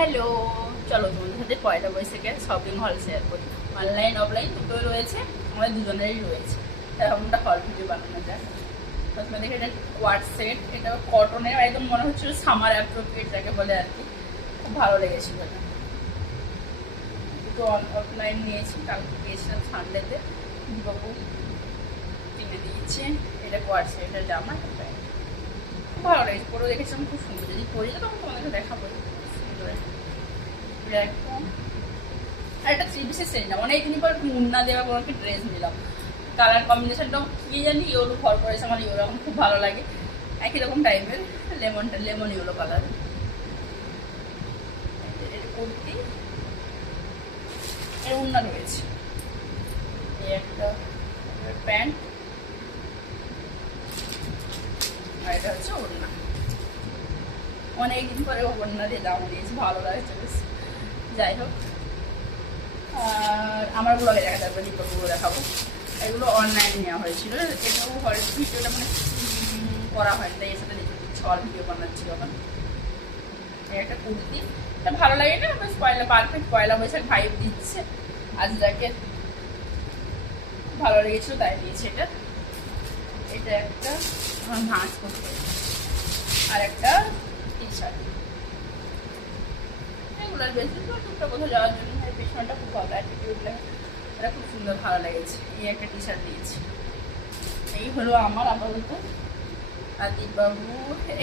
Hello, চলো তোমাদের সাথে পয়লা বৈশাখের শপিং হল শেয়ার করি। অনলাইন অফলাইন দুটোই রয়েছে, আমাদের দুজনেরই রয়েছে। আমরা হল ভিডিও বানানো যায়। প্রথমে দেখে এটা কোয়ার্ড সেট, এটা কটনের, একদম মনে হচ্ছিল সামার অ্যাপ্রোপ্রিয়েট যাকে বলে আর কি। খুব ভালো লেগেছিল এটা। দুটো অফলাইন নিয়েছি, কালকে গিয়েছিলাম সানডেতে, বাবু কিনে দিয়েছে। এটা কোয়ার্ড সেট, এটা জামা, এটা প্যান্ট। খুব ভালো লেগেছে, পরেও দেখেছিলাম খুব সুন্দর। যদি পরি না তখন তোমাদেরকে দেখাবো। সুন্দর একদম। আর একটা থ্রি পিসের সেট না, অনেকদিন পর মুন্না দেওয়া কোনো একটা ড্রেস নিলাম। কালার কম্বিনেশনটাও কি জানি ইয়েলো ফল করেছে, আমার ইয়েলো এখন খুব ভালো লাগে। একই রকম টাইপের লেমন ইয়েলো কালার কুর্তি। এর উন্না রয়েছে, এই একটা প্যান্ট, আর এটা হচ্ছে ওড়না। অনেকদিন পরে ওড়না দিয়ে দাম দিয়েছি, ভালো লাগছে বেশ। যাই হোক, আর আমার ব্লগে দেখা যাবে, দীপকগুলো দেখাবো। এগুলো অনলাইনে নেওয়া হয়েছিল। এটাও হয়তো ভিডিওটা মানে করা হয়নি, তাই এর সাথে ছল ভিডিও বানাচ্ছি যখন। এই একটা কুর্তি, এটা ভালো লাগে না, বেশ পারফেক্ট পয়লা বৈশাখ ভাইব দিচ্ছে। আজ যাকে ভালো লেগেছিল তাই দিয়েছে এটা। এটা একটা আমার ভাঁজ করতে, আর একটা টি শার্ট। এগুলোর বেশি টুকটা কোথাও যাওয়ার জন্য। পেছনটা খুব ভালো, অ্যাটিটিউড লাগে, এটা খুব সুন্দর, ভালো লেগেছে। এই একটা টি শার্ট দিয়েছি। এই হলো আমার আপাতত। আর দীপবাবু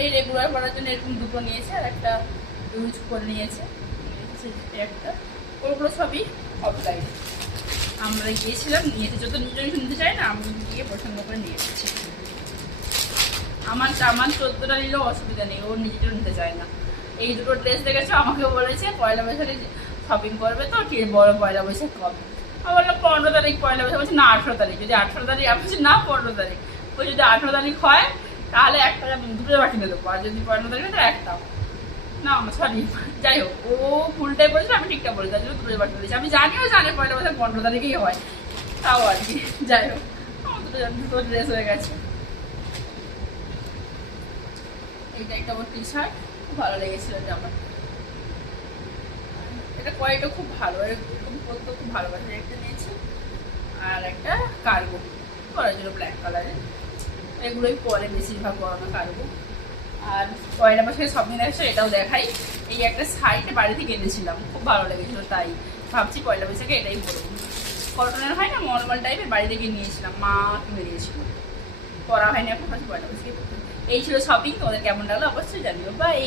এই রেগুলার করার জন্য এরকম দুটো নিয়েছে, আর একটা ইউজ করে নিয়েছে একটা। ওগুলো সবই অফলাইন আমরা গিয়েছিলাম, নিয়েছে। যত নিজে নিতে চাই না, আমি গিয়ে পছন্দ করে নিয়ে এসেছি। আমার 14টা নিলেও অসুবিধা নেই, ও নিজেটা নিতে চায় না। এই দুটো ড্রেস দেখেছো, আমাকে বলেছে পয়লা বৈশাখে শপিং করবে, তো ঠিক বড় পয়লা বৈশাখ কবে। আমি বললাম 15 তারিখ পয়লা বৈশাখ। বলছে না 18 তারিখ। যদি 18 তারিখ, আমি বলছি না 15 তারিখ। ওই যদি 18 তারিখ হয় তাহলে একটা দুটো জামা কিনে দেবো, আর যদি 15 তারিখ হয় তাহলে একটাও না। সরি, যাই হোক, ও ফুলটাই বলেছে, আমি ঠিকঠাক বলেছি, তার জন্য দুটো জামা কিনে দিয়েছি। আমি জানিও জানি পয়লা বৈশাখ 15 তারিখেই হয়, তাও আর কি। যাই হোক, আমার দুটো ড্রেস হয়ে গেছে। এইটা একটা আমার টি শার্ট, খুব ভালো লেগেছিল জামা। এটা কোয়ালিটিও খুব ভালো, এরকম করতেও খুব ভালোবাসে। একটা নিয়েছি, আর একটা কার্গো পরার জন্য ব্ল্যাক কালারের। এগুলোই পরে বেশিরভাগ পরানো কার্গো। আর পয়লা বৈশাখে সব দিন আসছে, এটাও দেখাই। এই একটা শাড়ি বাড়ি থেকে এনেছিলাম, খুব ভালো লেগেছিল, তাই ভাবছি পয়লা বৈশাখে এটাই পরবো। কটনের হয় না, নর্মাল টাইপের, বাড়ি থেকে নিয়েছিলাম, মা কিনে দিয়েছিল। পরা হয়নি এখন, পয়লা বৈশাখে। এই ছিল শপিং। তোমাদের কেমন লাগলো অবশ্যই জানিও। বাই।